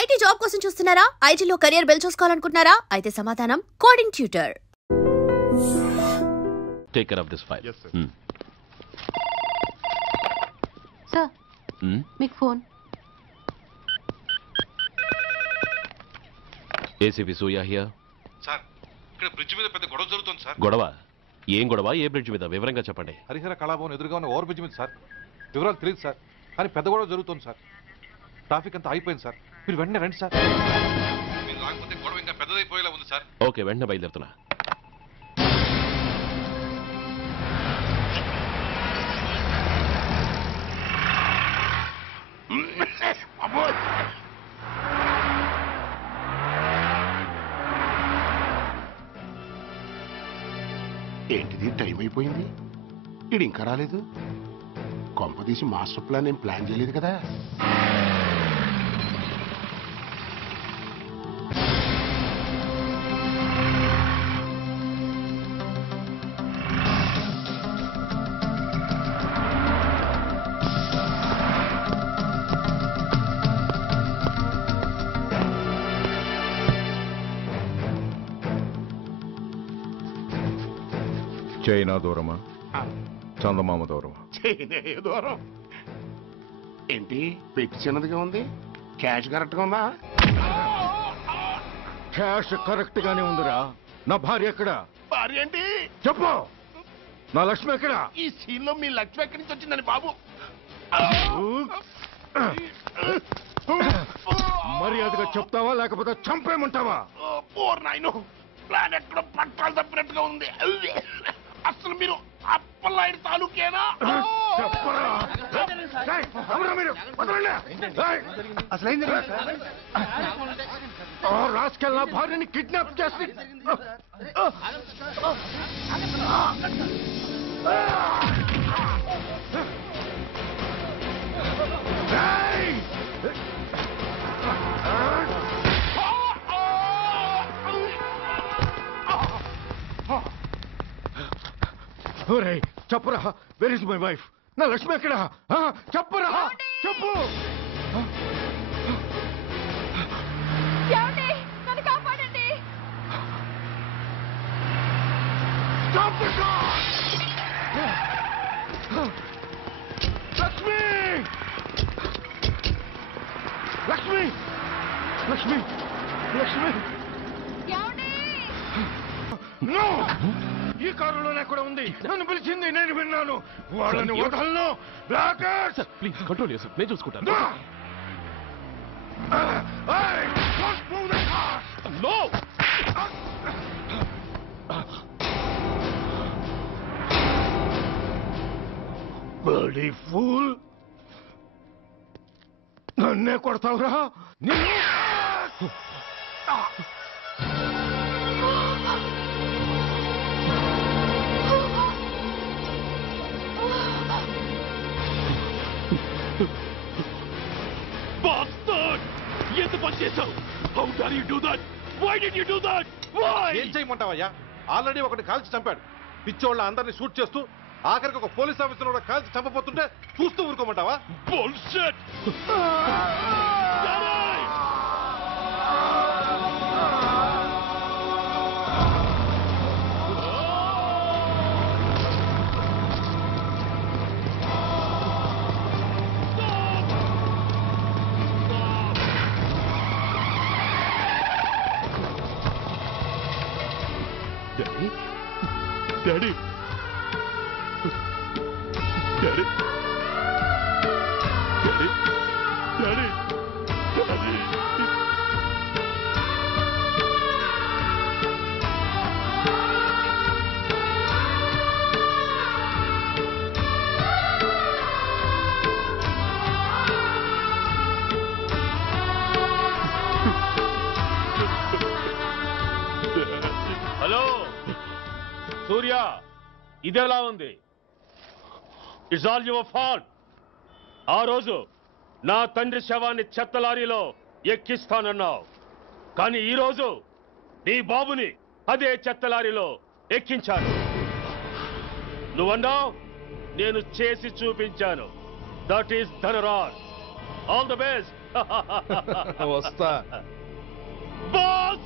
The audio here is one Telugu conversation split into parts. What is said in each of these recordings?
ఐటీ జాబ్ కోసం చూస్తున్నారా? ఐటీలో కెరియర్ బిల్డ్ చూసుకోవాలనుకుంటున్నారా? అయితే సమాధానం coding tutor. Take care of this file. Yes, sir. Sir, make phone. ACP Suya here. Sir ఇక్కడ బ్రిడ్జ్ మీద పెద్ద గొడవ జరుగుతుంది సార్. గొడవ? ఏం గొడవ? ఏ బ్రిడ్జ్ మీద? వివరంగా చెప్పండి. హరిహర కళాభవన్ ఎదురుగా ఉన్న ఓవర్ బ్రిడ్జ్ మీద సార్. వివరాలు తెలియదు సార్, కానీ పెద్ద గొడవ జరుగుతుంది సార్. ట్రాఫిక్ అంతా అయిపోయింది సార్. మీరు వెంటనే రండి సార్. మీరు రాకపోతే గొడవ ఇంకా పెద్దదైపోయేలా ఉంది సార్. ఓకే, వెంటనే బయలుదేరుతున్నా. ఏంటిది టైం అయిపోయింది, ఇది ఇంకా రాలేదు. కొంపదీసి మాస్టర్ ప్లాన్ ఏం ప్లాన్ చేయలేదు కదా. చైనా దూరమా, చందమామ దూరమా? చైనా దూరం ఏంటి, పెట్టి చిన్నదిగా ఉంది, క్యాష్ కరెక్ట్ గా ఉందా? క్యాష్ కరెక్ట్ గానే ఉందిరా. నా భార్య ఎక్కడ? భార్య ఏంటి చెప్పు. నా లక్ష్మి ఎక్కడ? ఈ సీన్ లో మీ లక్ష్మి ఎక్కడి నుంచి వచ్చిందని బాబు. మర్యాదగా చెప్తావా లేకపోతే చంపేమంటావా? నాయను, ప్లాన్ ఎక్కడో పట్టాలు తప్పినట్టుగా ఉంది. అసలు మీరు అప్పలాయుడు తాలూకేనా? రాసుకెళ్ళ భార్యని కిడ్నాప్ చేసి చెప్పరా, వెర్ ఇస్ మై వైఫ్? నా లక్ష్మి ఎక్కడ? చెప్పరా, చెప్పు. లక్ష్మి, లక్ష్మి, లక్ష్మి, లక్ష్మి. నో, ఈ కారులోనే కూడా ఉంది. నన్ను పిలిచింది, నేను విన్నాను. వాళ్ళని వదలను. ప్లీజ్ కంట్రోల్ చేసి నేను చూసుకుంటాను. నో, బర్డీ ఫూల్, నన్నే కొడతావురా? నిన్ను ఎంత పని చేశావు? How dare you do that? Why did you do that? Why? ఏం చేయమంటావయ్యా? ఆల్రెడీ ఒకటి కాల్చి చంపాడు. పిచ్చోళ్ళ అందరినీ షూట్ చేస్తూ ఆఖరికి ఒక పోలీస్ ఆఫీసర్ కూడా కాల్చి చంపబోతుంటే చూస్తూ ఊరుకోమంటావా? Bullshit! Daddy? Daddy? Daddy? Daddy? Daddy? Daddy? Hello Surya, ఇదెలా ఉంది? It's all your fault. ఆ రోజు నా తండ్రి శవాన్ని చెత్త లారీలో ఎక్కిస్తానన్నావు, కానీ ఈరోజు నీ బాబుని అదే చెత్త లారీలో ఎక్కించాను. నువ్వన్నావు, నేను చేసి చూపించాను. That is Dhanraj. All the best. వస్తా. Bastard!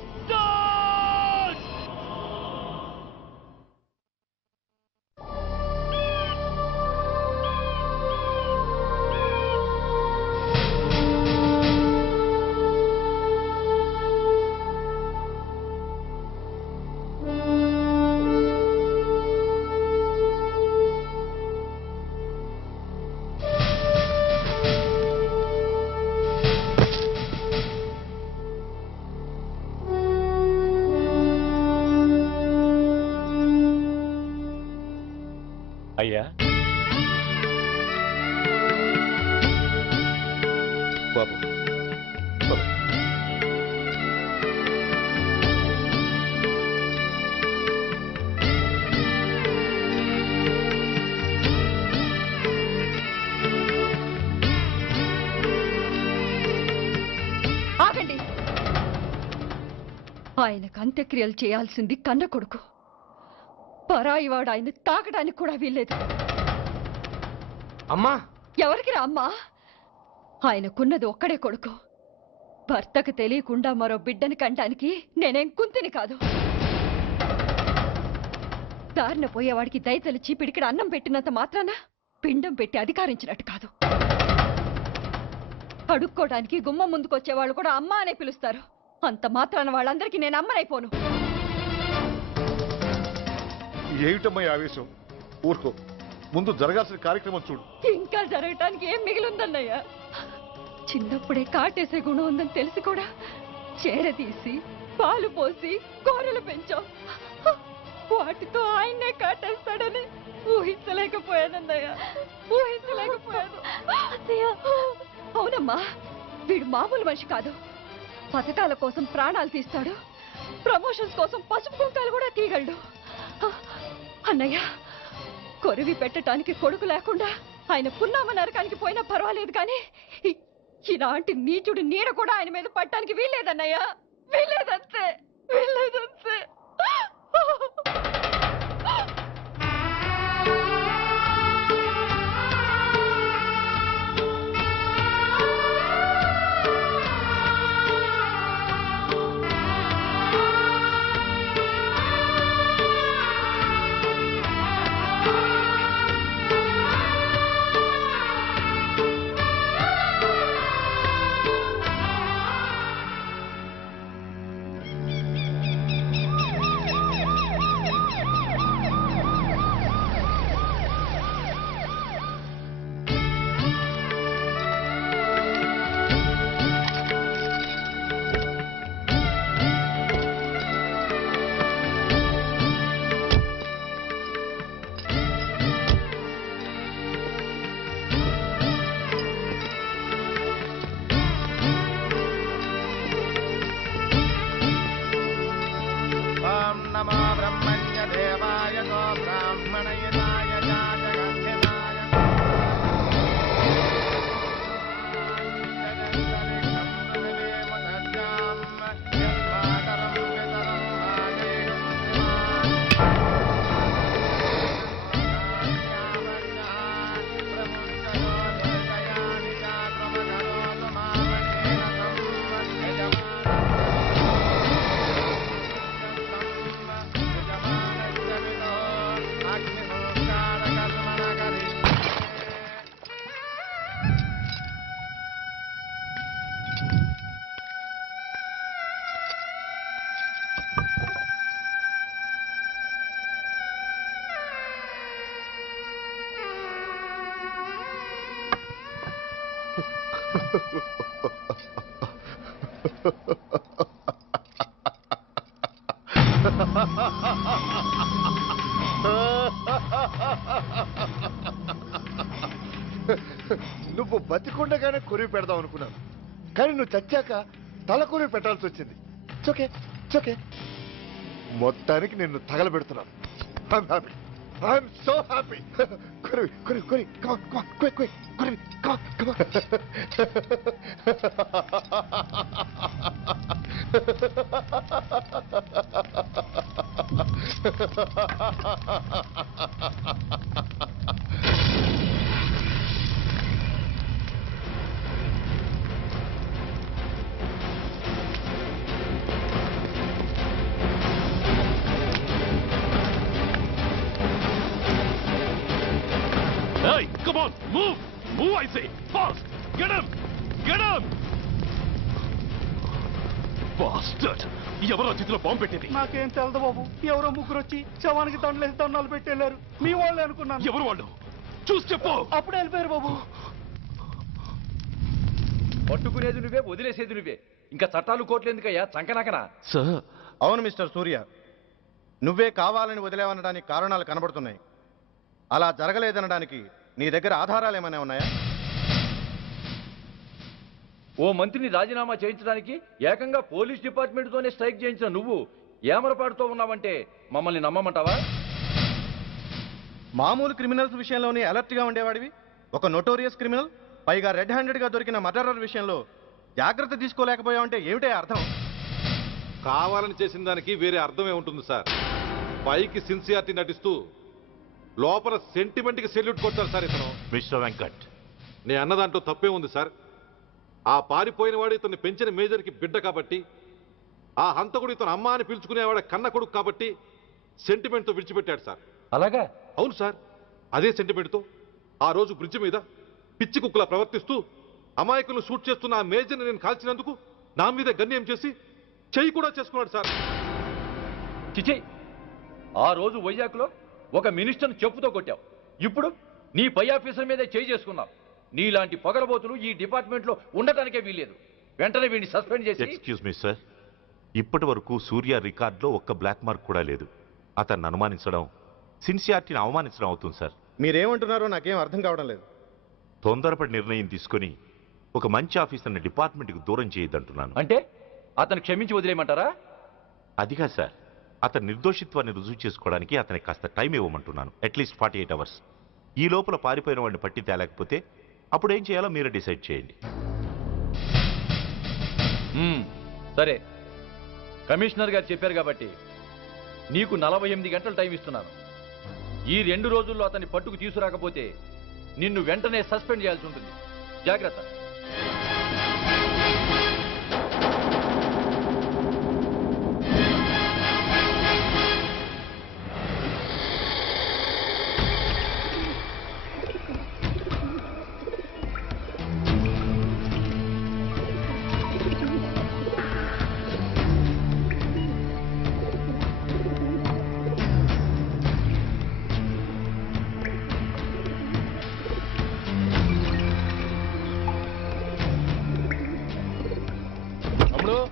అయ్యా బాబు బాబు. ఆగండి. ఆయనకు అంత్యక్రియలు చేయాల్సింది కన్న కొడుకు. పరాయివాడు ఆయన తాకడానికి కూడా వీల్లేదు. అమ్మా ఎవరికి రా అమ్మా? ఆయనకున్నది ఒక్కడే కొడుకు. భర్తకు తెలియకుండా మరో బిడ్డని కంటానికి నేనేం కుంతిని కాదు. దారిన పోయేవాడికి దయతలిచి పిడికిడ అన్నం పెట్టినంత మాత్రాన పిండం పెట్టి అధికారించినట్టు కాదు. అడుక్కోవడానికి గుమ్మం ముందుకొచ్చేవాళ్ళు కూడా అమ్మ అనే పిలుస్తారు. అంత మాత్రాన వాళ్ళందరికీ నేను అమ్మనైపోను. ఏమిటమ్మా ఈ ఆవేశం? ఊరుకో, ముందు జరగాల్సిన కార్యక్రమం చూడు. ఇంకా జరగటానికి ఏం మిగిలిందన్నయ్యా? చిన్నప్పుడే కాటేసే గుణం ఉందని తెలిసి కూడా చేరదీసి పాలు పోసి కూరలు పెంచాం. వాటితో ఆయన్నే కాటేస్తాడని ఊహించలేకపోయానన్నయ్యా, ఊహించలేకపోయాను. అవునమ్మా, వీడు మామూలు మనిషి కాదు. పథకాల కోసం ప్రాణాలు తీస్తాడు, ప్రమోషన్స్ కోసం పసుపు కుంకాలు కూడా తీయగలడు. అన్నయ్య, కొరివి పెట్టడానికి కొడుకు లేకుండా ఆయన పున్నామ నరకానికి పోయినా పర్వాలేదు, కానీ ఇలాంటి నీచుడు నీడ కూడా ఆయన మీద పట్టడానికి వీల్లేదన్నయ్య, వీల్లేదంతే, వీల్లేదంతే. నువ్వు బతికుండగానే కొరివి పెడదాం అనుకున్నాను, కానీ నువ్వు చచ్చాక తల కొరివి పెట్టాల్సి వచ్చింది. చోకే చోకే, మొత్తానికి నిన్ను తగలబెడుతున్నాను. I'm so happy. కొరివి కొరివి కొరివి, కమాన్ కమాన్, క్విక్ క్విక్, కొరివి, come on come on. on, move! Move, I say! Fast! Get him! Get him! Bastard! ఎవరో చేతిలో బాంబు పెట్టింది? నాకేం తెలదు బాబు. ఎవరో ముగ్గురు వచ్చి శవానికి దండలేసి దండాలు పెట్టేళ్ళారు. మీ వాళ్ళే అనుకున్నాను. ఎవరు వాళ్ళు? చూసి చెప్పు. అప్పుడే వెళ్ళిపోయారు బాబు. పట్టుకునేది నువ్వే, వదిలేసేది నువ్వే. ఇంకా చట్టాలు కోర్టులు ఎందుకయ్యా చంకనాకనా? సార్, అవును మిస్టర్ సూర్య, నువ్వే కావాలని వదిలేవనడానికి కారణాలు కనబడుతున్నాయి. అలా జరగలేదనడానికి నీ దగ్గర ఆధారాలు ఏమైనా ఉన్నాయా? ఓ మంత్రిని రాజీనామా చేయించడానికి ఏకంగా పోలీస్ డిపార్ట్మెంట్తోనే స్ట్రైక్ చేయించిన నువ్వు ఏమరపాటుతో ఉన్నావంటే మమ్మల్ని నమ్మమంటావా? మామూలు క్రిమినల్స్ విషయంలోనే అలర్ట్గా ఉండేవాడివి, ఒక నోటోరియస్ క్రిమినల్, పైగా రెడ్ హ్యాండెడ్గా దొరికిన మర్డరర్ విషయంలో జాగ్రత్త తీసుకోలేకపోయావంటే ఏమిటే అర్థం? కావాలని చేసిన దానికి వేరే అర్థమే ఉంటుంది సార్. పైకి సిన్సియారిటీ నటిస్తూ లోపల సెంటిమెంట్కి సెల్యూట్ కొడతారు సార్ ఇతను. మిస్టర్ వెంకట్, నేను అన్న దాంట్లో తప్పే ఉంది సార్. ఆ పారిపోయిన వాడు ఇతన్ని పెంచిన మేజర్కి బిడ్డ కాబట్టి, ఆ హంతకుడు ఇతను అమ్మ అని పిలుచుకునేవాడు కన్న కొడుకు కాబట్టి సెంటిమెంట్తో విడిచిపెట్టాడు సార్. అలాగా? అవును సార్, అదే సెంటిమెంట్తో ఆ రోజు బ్రిడ్జ్ మీద పిచ్చి కుక్కలా ప్రవర్తిస్తూ అమాయకులను షూట్ చేస్తున్న ఆ మేజర్ని నేను కాల్చినందుకు నా మీద గన్యం చేసి చెయ్యి కూడా చేసుకున్నాడు సార్. చిచి, ఆ రోజు వైజాగ్లో ఒక మినిస్టర్ని చెప్పుతో కొట్టావు, ఇప్పుడు నీ పై ఆఫీసర్ మీదే చేయి చేసుకున్నావు. నీలాంటి పొగరబోతులు ఈ డిపార్ట్మెంట్లో ఉండటానికే వీల్లేదు. వెంటనే వీడిని సస్పెండ్ చేసి. ఎక్స్క్యూజ్ మీ సార్, ఇప్పటి వరకు సూర్య రికార్డులో ఒక్క బ్లాక్ మార్క్ కూడా లేదు. అతన్ని అనుమానించడం సిన్సియారిటీని అవమానించడం అవుతుంది సార్. మీరేమంటున్నారో నాకేం అర్థం కావడం లేదు. తొందరపడి నిర్ణయం తీసుకొని ఒక మంచి ఆఫీసర్ని డిపార్ట్మెంట్కి దూరం చేయొద్దంటున్నాను. అంటే అతను క్షమించి వదిలేయమంటారా? అదిగా సార్, అతని నిర్దోషిత్వాన్ని రుజువు చేసుకోవడానికి అతనికి కాస్త టైం ఇవ్వమంటున్నాను. At least 48 hours. ఈ లోపల పారిపోయిన వాడిని పట్టి తేలేకపోతే అప్పుడు ఏం చేయాలో మీరే డిసైడ్ చేయండి. సరే, కమిషనర్ గారు చెప్పారు కాబట్టి నీకు 48 గంటలు టైం ఇస్తున్నాను. ఈ 2 రోజుల్లో అతన్ని పట్టుకు తీసుకురాకపోతే నిన్ను వెంటనే సస్పెండ్ చేయాల్సి ఉంటుంది. జాగ్రత్త.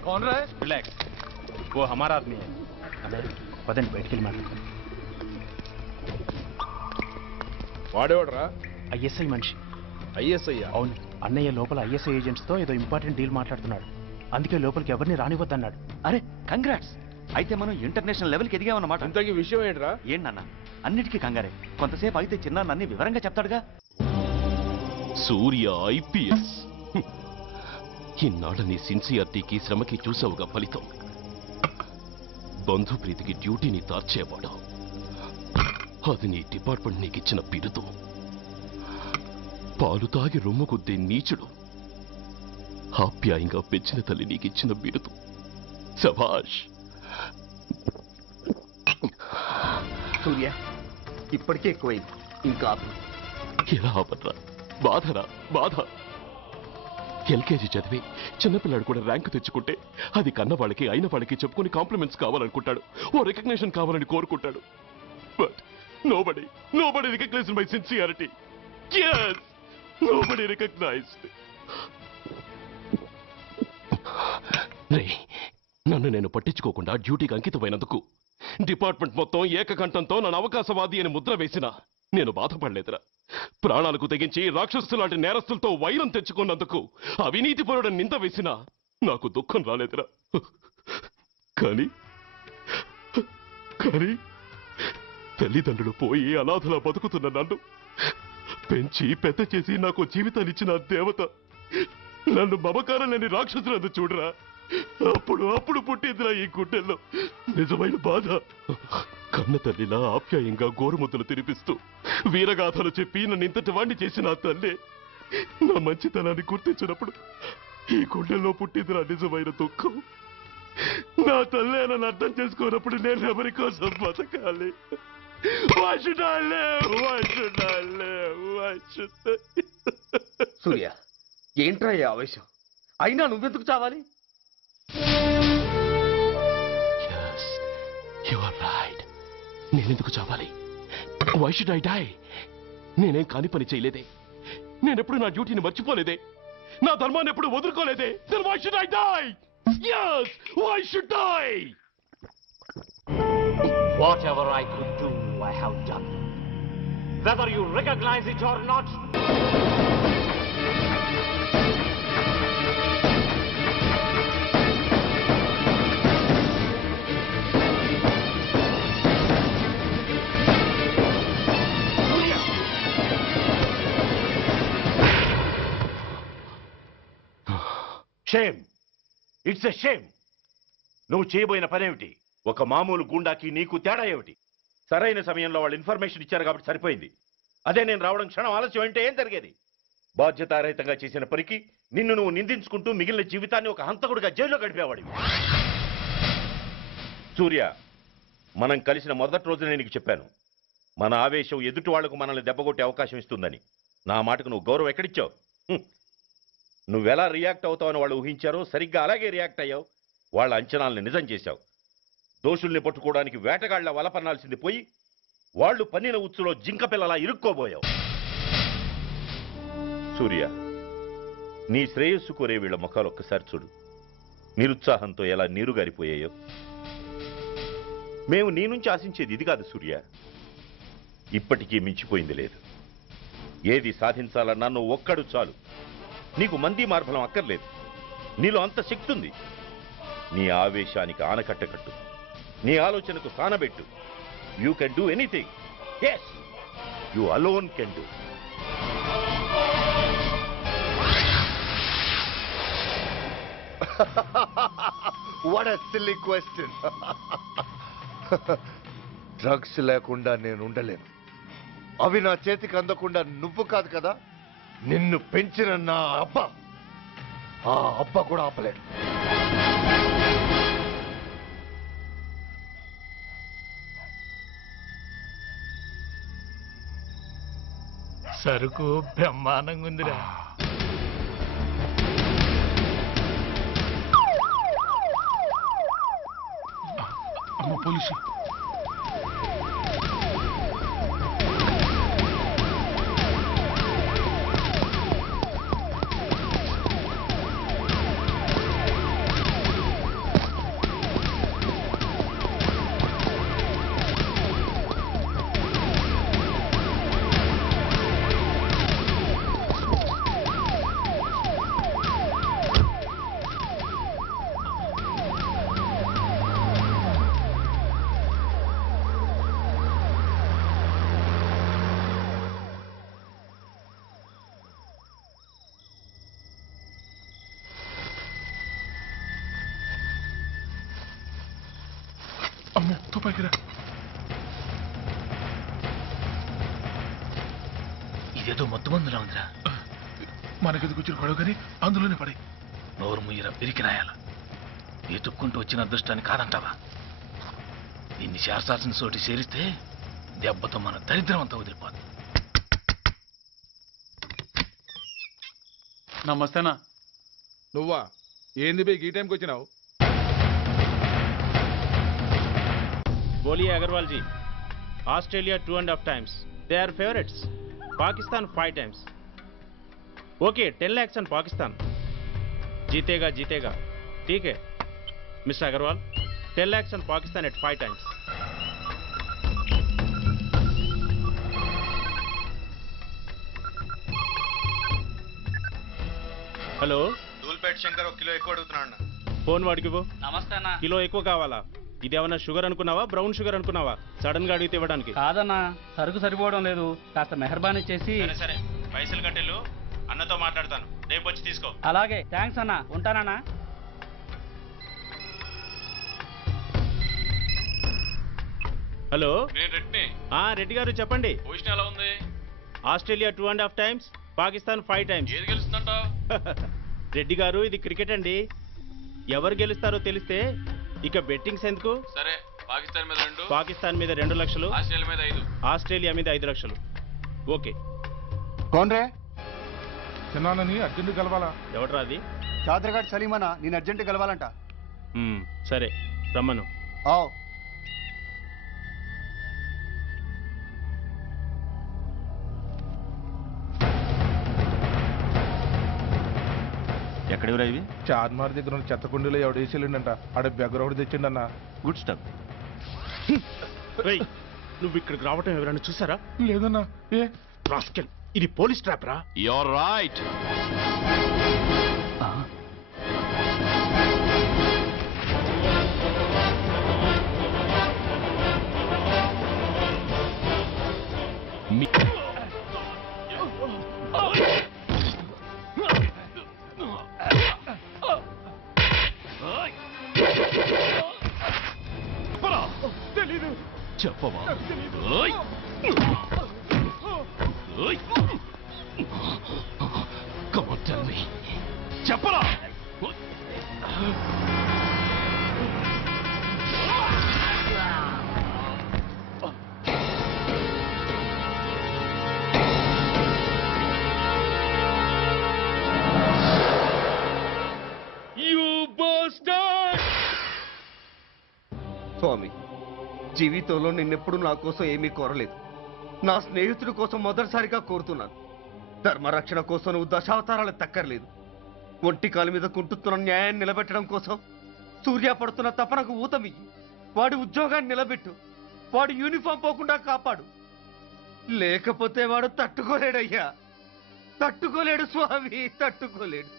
कौन रहा है? रिलैक्स, वो हमारा आदमी है. పదండి బయటికి వెళ్ళి మాట్లాడతాం. వాడేవాడరా? ఐఎస్ఐ మనిషి. ఐఎస్ఐ? అవును, అన్నయ్య లోపల ఐఎస్ఐ ఏజెంట్స్ తో ఏదో ఇంపార్టెంట్ డీల్ మాట్లాడుతున్నాడు. అందుకే లోపలికి ఎవరిని రానివద్దన్నాడు. అరే కంగ్రాట్స్, అయితే మనం ఇంటర్నేషనల్ లెవెల్కి ఎదిగామన్నమాట. ఇంతకీ విషయం ఏంట్రా? ఏంటన్నా అన్నిటికీ కంగారే, కొంతసేపు అయితే చిన్న అన్ని వివరంగా చెప్తాడుగా. సూర్య ఐపీఎస్, ఇన్నాళ్ళ నీ సిన్సియారిటీకి శ్రమకి చూసావుగా ఫలితం. బంధుప్రీతికి డ్యూటీని తార్చేవాడు. అది నీ డిపార్ట్మెంట్ నీకిచ్చిన బిరుదు. పాలు తాగి రొమ్ము కొద్దే నీచుడు ఆప్యాయంగా పెంచిన తల్లి నీకిచ్చిన బిరుదు. శభాష్. సూర్య, ఇప్పటికే ఎక్కువైంది, ఇంకా ఎలా ఆపట్రా? బాధరా బాధ. ఎల్కేజీ చదివి చిన్నపిల్లాడు కూడా ర్యాంకు తెచ్చుకుంటే అది కన్నవాళ్ళకి అయిన వాళ్ళకి చెప్పుకుని కాంప్లిమెంట్స్ కావాలనుకుంటాడు, ఓ రికగ్నిషన్ కావాలని కోరుకుంటాడు. But nobody recognised my sincerity. yes, nobody recognized. నన్ను నేను పట్టించుకోకుండా డ్యూటీకి అంకితమైనందుకు డిపార్ట్మెంట్ మొత్తం ఏకకంఠంతో నన్ను అవకాశవాది అని ముద్ర వేసినా నేను బాధపడలేదురా. ప్రాణాలకు తెగించి రాక్షసు లాంటి నేరస్తులతో వైరం తెచ్చుకున్నందుకు అవినీతిపరుడని నింద వేసినా నాకు దుఃఖం రాలేదురా. కానీ తల్లిదండ్రులు పోయి అనాథలా బతుకుతున్న నన్ను పెంచి పెద్ద చేసి నాకు జీవితాన్నిచ్చిన దేవత నన్ను మమకారం లేని రాక్షసులందు చూడరా. అప్పుడు పుట్టిందిరా ఈ గుడ్డెల్లో నిజమైన బాధ. కన్న తల్లిలా ఆప్యాయంగా గోరుముద్దలు తినిపిస్తూ వీరగాథలు చెప్పి నన్ను ఇంతటి వాణ్ణి చేసిన ఆ తల్లే నా మంచితనాన్ని గుర్తించినప్పుడు ఈ గుండెల్లో పుట్టిందిరా నిజమైన దుఃఖం. నా తల్లే నన్ను అర్థం చేసుకోనప్పుడు నేను ఎవరి కోసం బతకాలి? Why should I live? Why should I live? Why should I? సూర్య ఏంట్రా ఈ ఆవేశం? అయినా నువ్వెందుకు చావాలి? Yes, you are right. నేనెందుకు చావాలి? Why should I die? నేనేం కాని పని చేయలేదే. నేనెప్పుడు నా డ్యూటీని మర్చిపోలేదే. నా ధర్మాన్ని ఎప్పుడు వదులుకోలేదే. Then why should I die? Yes, why should I? Whatever I could do, I have done. Whether you recognize it or not. Shame, it's a shame. నువ్వు చేయబోయిన పనేమిటి? ఒక మామూలు గుండాకి నీకు తేడా ఏమిటి? సరైన సమయంలో వాళ్ళు ఇన్ఫర్మేషన్ ఇచ్చారు కాబట్టి సరిపోయింది. అదే నేను రావడం క్షణం ఆలస్యం అంటే ఏం జరిగేది? బాధ్యతారహితంగా చేసిన పనికి నిన్ను నువ్వు నిందించుకుంటూ మిగిలిన జీవితాన్ని ఒక హంతకుడిగా జైల్లో గడిపేవాడివి. సూర్య, మనం కలిసిన మొదటి రోజునే నీకు చెప్పాను, మన ఆవేశం ఎదుటి వాళ్లకు మనల్ని దెబ్బగొట్టే అవకాశం ఇస్తుందని. నా మాటకు నువ్వు గౌరవం ఎక్కడిచ్చావు? నువ్వెలా రియాక్ట్ అవుతావని వాళ్ళు ఊహించారో సరిగ్గా అలాగే రియాక్ట్ అయ్యావు. వాళ్ళ అంచనాల్ని నిజం చేశావు. దోషుల్ని పట్టుకోవడానికి వేటగాళ్ల వలపన్నాల్సింది పోయి వాళ్ళు పన్నిన ఉచ్చులో జింక పిల్లలా ఇరుక్కోబోయావు. సూర్య, నీ శ్రేయస్సు కోరే వీళ్ళ ముఖాలు ఒక్కసారి చూడు. నిరుత్సాహంతో ఎలా నీరుగారిపోయాయో. మేము నీ నుంచి ఆశించేది ఇది కాదు సూర్య. ఇప్పటికీ మించిపోయింది లేదు. ఏది సాధించాలన్నా నువ్వు ఒక్కడు చాలు. నీకు మంది మార్బలం అక్కర్లేదు. నీలో అంత శక్తి ఉంది. నీ ఆవేశానికి ఆనకట్టకట్టు, నీ ఆలోచనకు సానబెట్టు. You can do anything. Yes, you alone can do. What a silly question. Drugs లేకుండా నేను ఉండలేను. అవి నా చేతికి అందకుండా నువ్వు కాదు కదా, నిన్ను పెంచిన నా అబ్బ, ఆ అబ్బ కూడా ఆపలేడు. సరుకు బ్రహ్మాండంగా ఉందిరా. అమ్మ పోలీసు. అమ్మో, తుపాకిరా. ఇదేదో మొత్తం మందులా ఉందిరా. మనకెందుకు వచ్చిన గొడవ కానీ అందులోనే పడి. నోరు ముయ్యరా పిరికి రాయాల. ఎతుక్కుంటూ వచ్చిన అదృష్టాన్ని కాదంటావా? దీన్ని చేర్చాల్సిన చోటి చేరిస్తే దెబ్బతో మన దరిద్రం అంతా వదిలిపోదు. నమస్తేనా. నువ్వా? ఏంది బే ఈ టైంకి వచ్చినావు? बोलिए Agarwal ji. Australia 2.5 times. They are favorites. Pakistan 5 times. Okay, 10 lakhs on Pakistan. जीतेगा जीतेगा. ठीक है mister Agarwal. 10 lakhs on Pakistan at 5 times. Hello, Dhoolpet Shankar 1 kilo ఎక్కువ అడుగుతున్నాడు. ఫోన్ వాడికి పో. నమస్తే అన్న. కిలో ఎక్కువ కావాలా? ఇదేమన్నా షుగర్ అనుకున్నావా, బ్రౌన్ షుగర్ అనుకున్నావా? సడన్ గా అడిగితే ఇవ్వడానికి కాదన్నా, సరుకు సరిపోవడం లేదు. కాస్త మెహర్బానీ చేసి. సరే, పైసలు కట్టెలు. అన్నతో మాట్లాడతాను, రేపు వచ్చి తీసుకో. అలాగే, థ్యాంక్స్ అన్న. ఉంటానన్నా. హలో, నేను రెడ్డిని. రెడ్డి గారు చెప్పండి. పొజిషన్ ఎలా ఉంది? Australia 2.5 times, Pakistan 5 times. ఏది గెలుస్తుందంట? రెడ్డి గారు, ఇది క్రికెట్ అండి. ఎవరు గెలుస్తారో తెలిస్తే ఇక బెట్టింగ్స్ ఎందుకు? సరే, పాకిస్తాన్ మీద 2. పాకిస్తాన్ మీద 2 లక్షలు. ఆస్ట్రేలియా మీద 5. ఆస్ట్రేలియా మీద 5 లక్షలు. ఓకే. కోన్రే చిన్నానని అర్జెంట్ కలవాలా? ఎవడ్రా అది? చాదరగాడ్ సలీమనా, నేను అర్జెంట్ కలవాలంట. సరే రమ్మను. ఎక్కడివిరా ఇవి? చార్మార్ దగ్గర ఉన్న చెత్తకుండీలో ఎవడేసేళ్ళంట. ఆడ బెగ్గర ఒకటి తెచ్చిండన్న. Good stuff. నువ్వు ఇక్కడికి రావటం ఎవరైనా చూసారా? లేదన్నా. ఏ రాస్కెల్, ఇది పోలీస్ ట్రాప్ రా. You're right. తెలీదు. చెప్పవా? Come on, tell me. చెప్పరా? స్వామి, జీవితంలో నిన్నెప్పుడు నా కోసం ఏమీ కోరలేదు. నా స్నేహితుడి కోసం మొదటిసారిగా కోరుతున్నాను. ధర్మరక్షణ కోసం నువ్వు దశావతారాలు తక్కర్లేదు. ఒంటి కాలు మీద కుంటుతున్న న్యాయాన్ని నిలబెట్టడం కోసం సూర్య పడుతున్న తపనకు ఊతమియ్యి. వాడి ఉద్యోగాన్ని నిలబెట్టు. వాడు యూనిఫామ్ పోకుండా కాపాడు. లేకపోతే వాడు తట్టుకోలేడయ్యా. తట్టుకోలేడు స్వామి, తట్టుకోలేడు.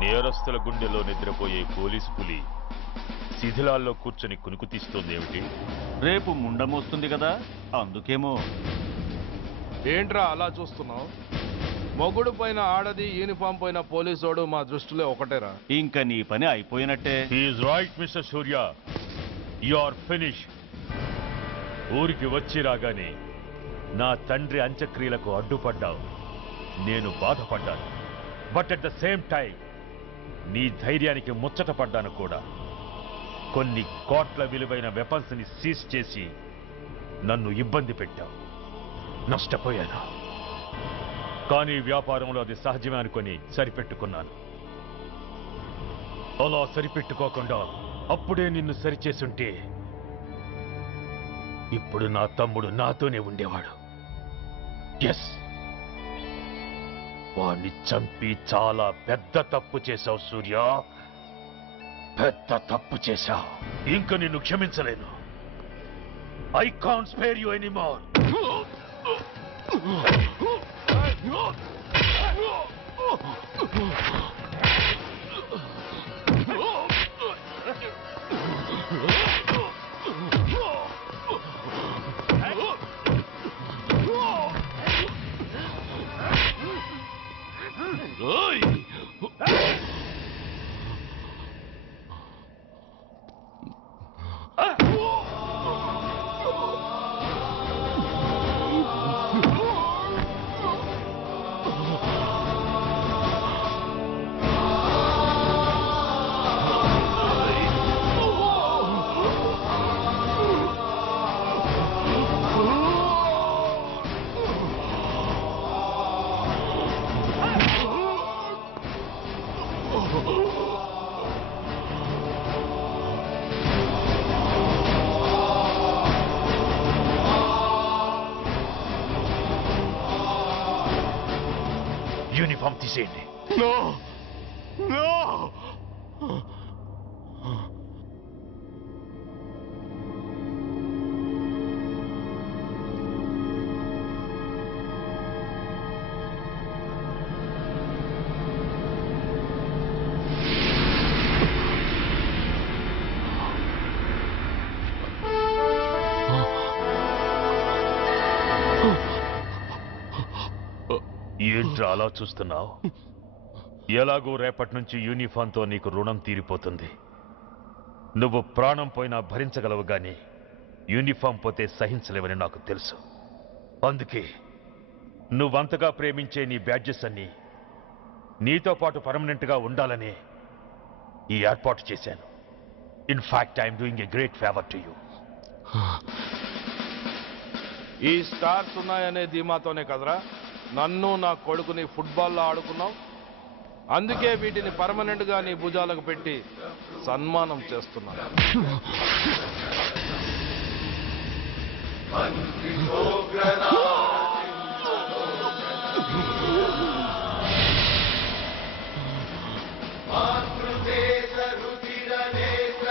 నేరస్తుల గుండెలో నిద్రపోయే పోలీసు పులి శిథిలాల్లో కూర్చొని కునుకు తీస్తోందేమిటి? రేపు ముండమోస్తుంది కదా, అందుకేమో. ఏంట్రా అలా చూస్తున్నావు? మొగుడు పైన ఆడది, యూనిఫామ్ పైన పోలీసోడు మా దృష్టిలో ఒకటేరా. ఇంకా నీ పని అయిపోయినట్టే. Is right mister Surya, you are finish. ఊరికి వచ్చి రాగానే నా తండ్రి అంత్యక్రియలకు అడ్డుపడ్డావు. నేను బాధపడ్డాను. But at the same time నీ ధైర్యానికి ముచ్చట పడ్డాను కూడా. కొన్ని కోట్ల విలువైన వెపన్స్ ని సీజ్ చేసి నన్ను ఇబ్బంది పెట్టావు. నష్టపోయాను. కానీ వ్యాపారంలో అది సహజమే అనుకొని సరిపెట్టుకున్నాను. అలా సరిపెట్టుకోకుండా అప్పుడే నిన్ను సరిచేసుంటే ఇప్పుడు నా తమ్ముడు నాతోనే ఉండేవాడు. ఎస్, వాణ్ణి చంపి చాలా పెద్ద తప్పు చేశావు సూర్య. పెద్ద తప్పు చేశావు. ఇంక నిన్ను క్షమించలేను. I can't spare you anymore. Uniform తీసేయండి. No! No! ఏంట్రా అలా చూస్తున్నావు? ఎలాగూ రేపటి నుంచి యూనిఫామ్తో నీకు రుణం తీరిపోతుంది. నువ్వు ప్రాణం పోయినా భరించగలవు గాని యూనిఫామ్ పోతే సహించలేవని నాకు తెలుసు. అందుకే నువ్వంతగా ప్రేమించే నీ బ్యాడ్జెస్ అన్ని నీతో పాటు పర్మనెంట్గా ఉండాలని ఈ ఏర్పాటు చేశాను. In fact I'm doing a great favour to you. ఈ స్టార్స్ ఉన్నాయనే ధీమాతోనే కదరా నన్ను నా కొడుకుని ఫుట్బాల్లో ఆడుకున్నావు. అందుకే వీటిని పర్మనెంట్ గా నీ భుజాలకు పెట్టి సన్మానం చేస్తున్నాను.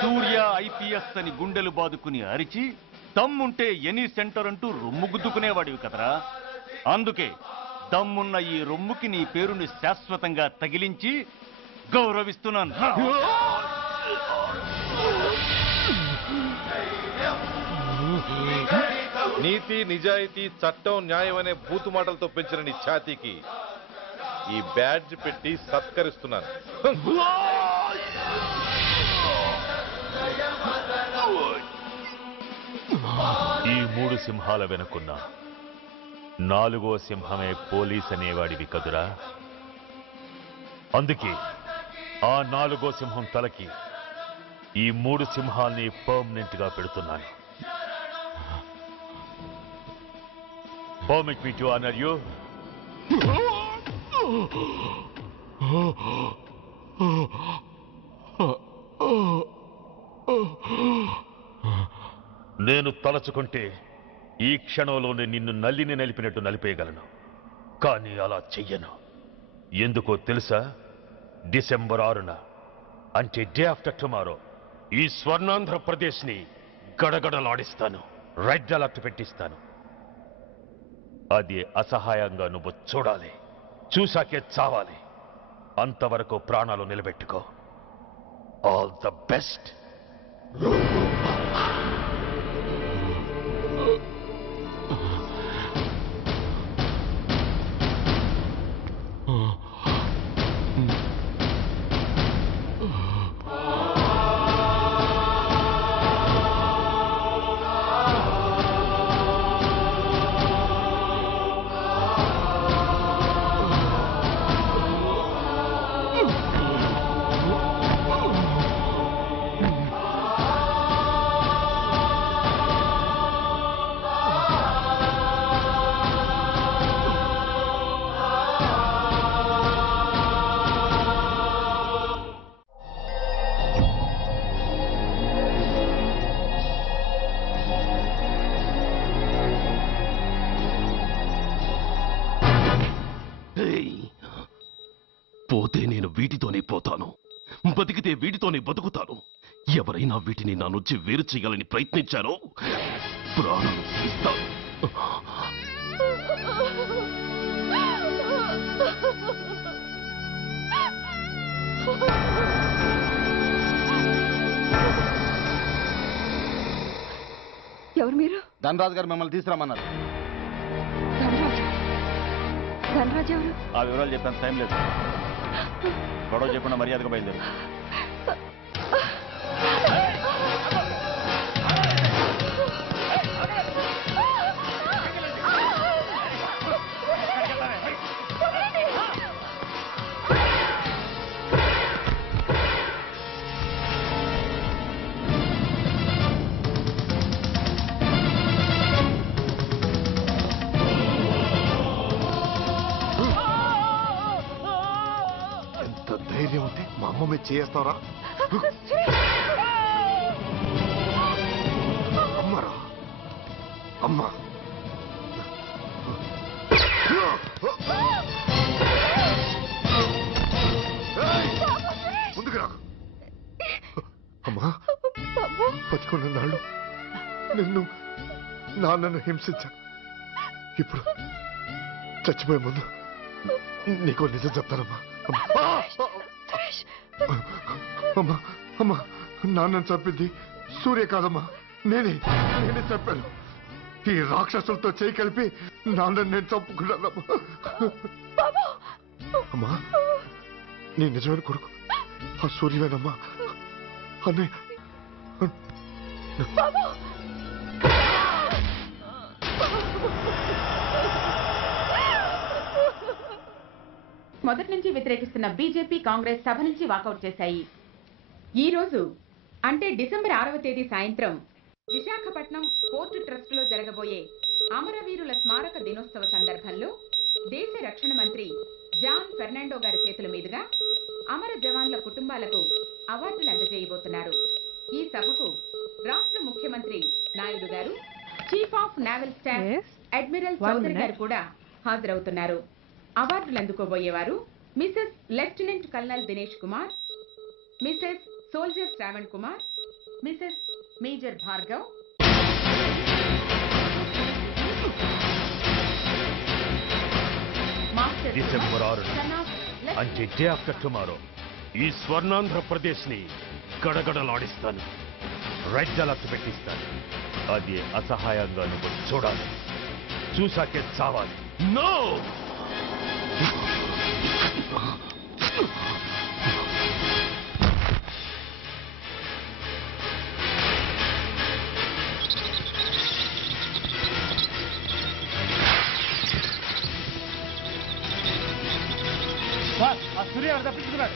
సూర్య ఐపీఎస్ అని గుండెలు బాదుకుని అరిచి దమ్ముంటే ఎనీ సెంటర్ అంటూ రొమ్ము గుద్దుకునేవాడివి కదరా. అందుకే దమ్మున్న ఈ రొమ్ముకి నీ పేరుని శాశ్వతంగా తగిలించి గౌరవిస్తున్నాను. నీతి, నిజాయితీ, చట్టం, న్యాయం అనే బూతు మాటలతో పెంచిన నీ ఛాతీకి ఈ బ్యాడ్జ్ పెట్టి సత్కరిస్తున్నాను. ఈ 3 సింహాల వెనుకున్న 4వ సింహమే పోలీస్ అనేవాడివి కదురా. అందుకే ఆ 4వ సింహం తలకి ఈ 3 సింహాల్ని పర్మనెంట్ గా పెడుతున్నాను. Permit me to honor you. నేను తలచుకుంటే ఈ క్షణంలోనే నిన్ను నల్లిని నలిపినట్టు నలిపేయగలను. కానీ అలా చెయ్యను. ఎందుకో తెలుసా? డిసెంబర్ 6న అంటే డే ఆఫ్టర్ టుమారో ఈ స్వర్ణాంధ్రప్రదేశ్ని గడగడలాడిస్తాను. రెడ్ అలర్ట్ పెట్టిస్తాను. అది అసహాయంగా నువ్వు చూడాలి. చూశాకే చావాలి. అంతవరకు ప్రాణాలు నిలబెట్టుకో. All the best. పోతే నేను వీటితోనే పోతాను, బతికితే వీటితోనే బతుకుతాను. ఎవరైనా వీటిని నా నుంచి వేరు చేయాలని ప్రయత్నించారో ప్రాణం తీస్తాను. ఎవరు మీరు? ధనరాజు గారు మిమ్మల్ని తీసుకురామన్నారు. ధనరాజు ఎవరు? ఆ వివరాలు చెప్పేంత టైం లేదు. గొడవ చెప్పకుండా మర్యాదగా బయలుదేరు. ధైర్యం ఉంటే మా అమ్మ మీద చేస్తారా? అమ్మరా అమ్మ ముందుకు రాకు. అమ్మా బతికున్న నాళ్ళు నాన్నను హింసించాను. ఇప్పుడు చచ్చిపోయే ముందు నీకో నిజం చెప్తానమ్మా. అమ్మా అమ్మా నాన్నను చంపింది సూర్య కాదమ్మా, నేనే చెప్పాను. ఈ రాక్షసులతో చేయి కలిపి నాన్నని నేను చంపుకున్నానమ్మా. అమ్మా నీ నిజమైన కొడుకు ఆ సూర్యవేనమ్మా. అన్నయ్య మొదటి నుంచి వ్యతిరేకిస్తున్న బీజేపీ, కాంగ్రెస్ సభ నుంచి వాకౌట్ చేశాయి. ఈ రోజు అంటే డిసెంబర్ 6వ తేదీ సాయంత్రం విశాఖపట్నం పోర్టు ట్రస్టులో జరగబోయే అమరవీరుల స్మారక దినోత్సవ సందర్భంలో దేశ రక్షణ మంత్రి జాన్ ఫెర్నాండో గారి చేతుల మీదుగా అమర జవాన్ల కుటుంబాలకు అవార్డులు అందజేయబోతున్నారు. ఈ సభకు రాష్ట్ర ముఖ్యమంత్రి నాయుడు గారు, chief of naval staff admiral Chaudhary గారు కూడా హాజరవుతున్నారు. అవార్డులు అందుకోబోయేవారు Mrs lieutenant colonel Dinesh Kumar, Mrs soldier Shravan Kumar, Mrs major Bhargav, December 6 అంటే డే ఆఫ్టర్ టుమారో ఈ స్వర్ణాంధ్రప్రదేశ్ ని గడగడలాడిస్తాను. రెడ్ అలర్ట్ పెట్టిస్తాను. అది అసహాయంగా నువ్వు చూడాలి, చూసాకే చావాలి. నో ఆ సూర్య తప్పించుకున్నాడు.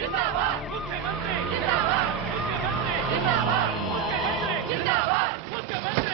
जिंदाबाद मुख्यमंत्री जिंदाबाद मुख्यमंत्री जिंदाबाद मुख्यमंत्री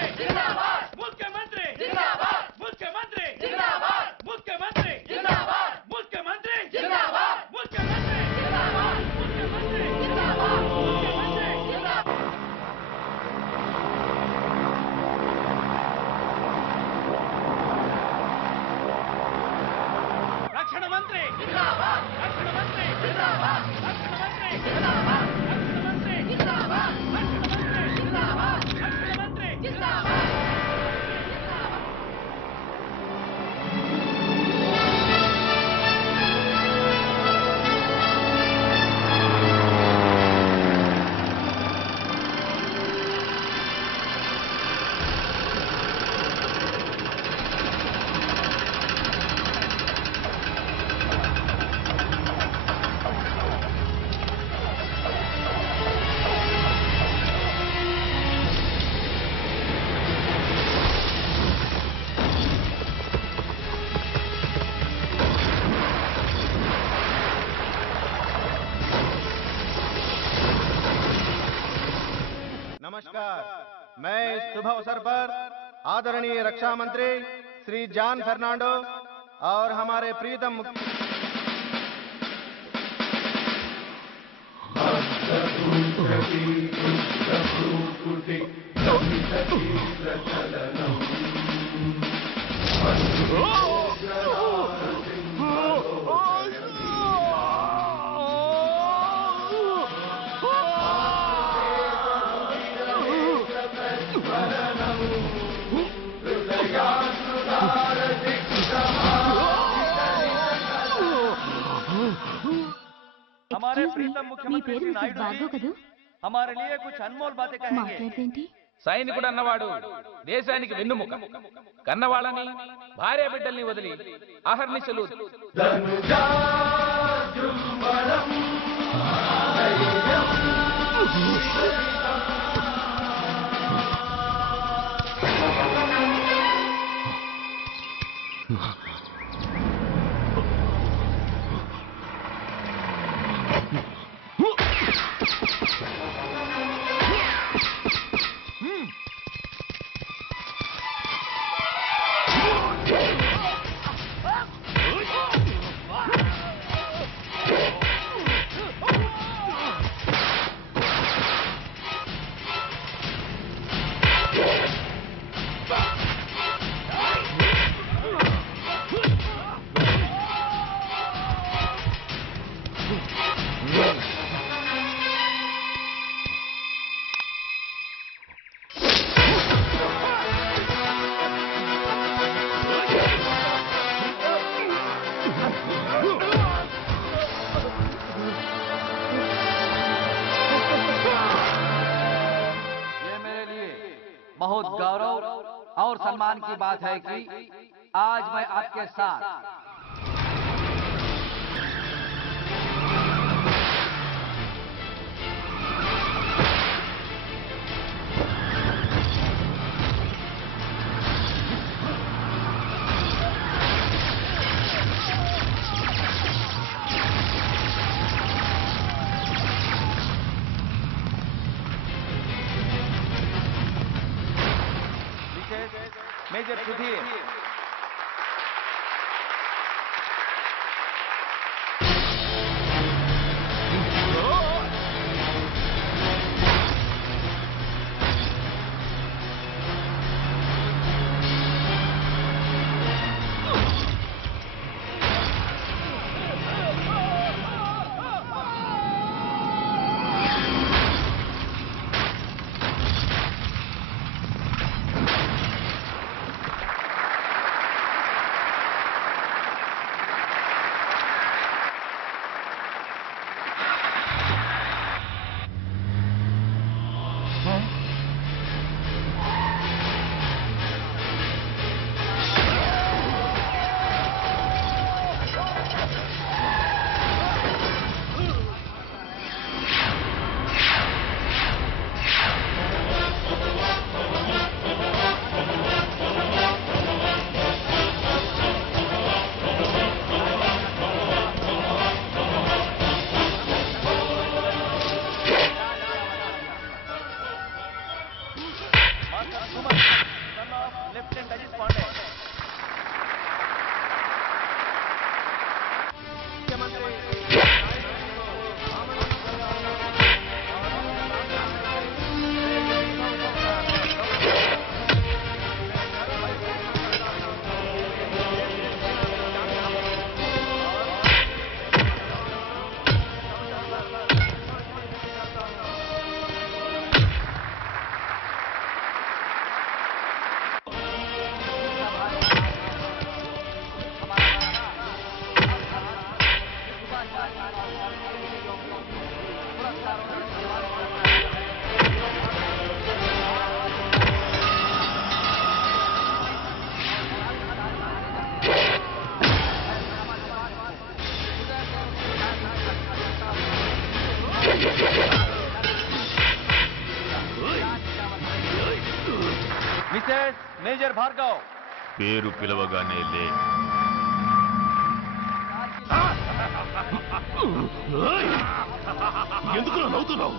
मैं इस शुभ अवसर पर आदरणीय रक्षा मंत्री श्री जॉन फर्नांडो और हमारे प्रीतम हमारे प्रीतम मुख्यमंत्री श्री नायडू जी हमारे लिए कुछ अनमोल बातें कहेंगे। సైనికుడు అన్నవాడు దేశానికి వెన్నుముక. కన్నవాళ్ళని భార్య బిడ్డల్ని వదిలి అహర్నిశలు बहुत गौरव और सम्मान की बात है कि आज मैं आपके साथ major Sudhir Mrs major Bhargav పేరు పిలవగానే లే. ఎందుకు నవ్వుతున్నావు?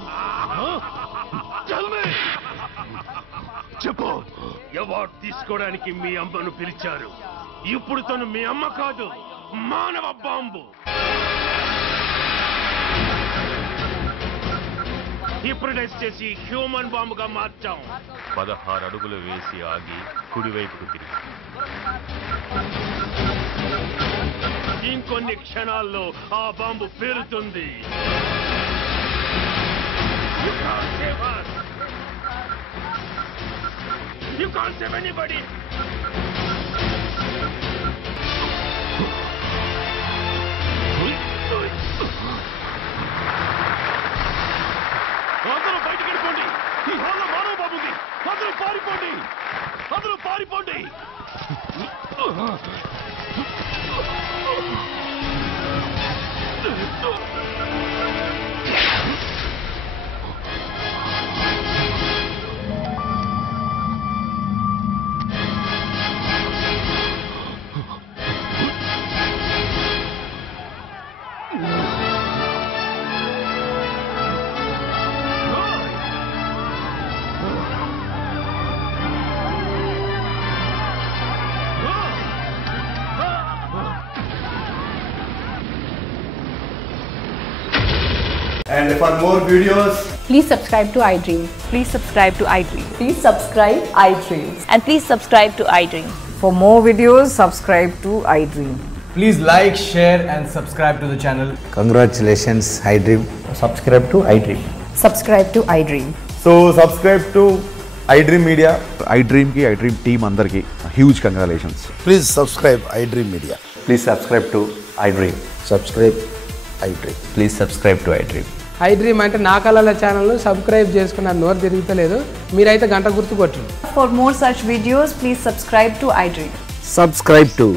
చెప్పు, అవార్డు తీసుకోవడానికి మీ అమ్మను పిలిచారు. ఇప్పుడు తను మీ అమ్మ కాదు, మానవ బాంబు. హిప్నటైజ్ చేసి హ్యూమన్ బాంబుగా మార్చాం. 16 అడుగులు వేసి ఆగి కుడివైపుకు తిరిగి ఇంకొన్ని క్షణాల్లో ఆ bomb పేలుతుంది. You can't save anybody. అందరూ బయటికి వెళ్ళిపోండి. ఈ హాల్లో మానవ బాబు ఉంది. అందరూ పారిపోండి, అందరూ పారిపోండి. And for more videos, Please subscribe to iDream. Please subscribe to iDream. Please subscribe iDream. And please subscribe to iDream. For more videos, subscribe to iDream. please like, share and subscribe to the channel. Congratulations, iDream. Subscribe to iDream. Subscribe to iDream. So subscribe to iDream Media. iDream ki iDream team andarki huge congratulations. Please subscribe iDream Media. Please subscribe to iDream. Subscribe iDream. Please subscribe to iDream. iDream అంటే నా కళల ఛానల్ సబ్స్క్రైబ్ చేసుకున్నారు, నోరు తిరుగుతలేదు. మీరైతే గంట గుర్తు కొట్టండి. For more such videos, please subscribe to iDream. Subscribe to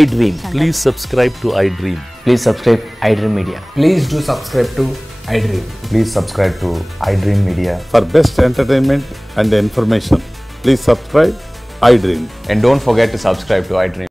iDream. Please subscribe to iDream. Please subscribe iDream Media. Please do subscribe to iDream. Please subscribe to iDream Media. For best entertainment and information, please subscribe iDream. And don't forget to subscribe to iDream.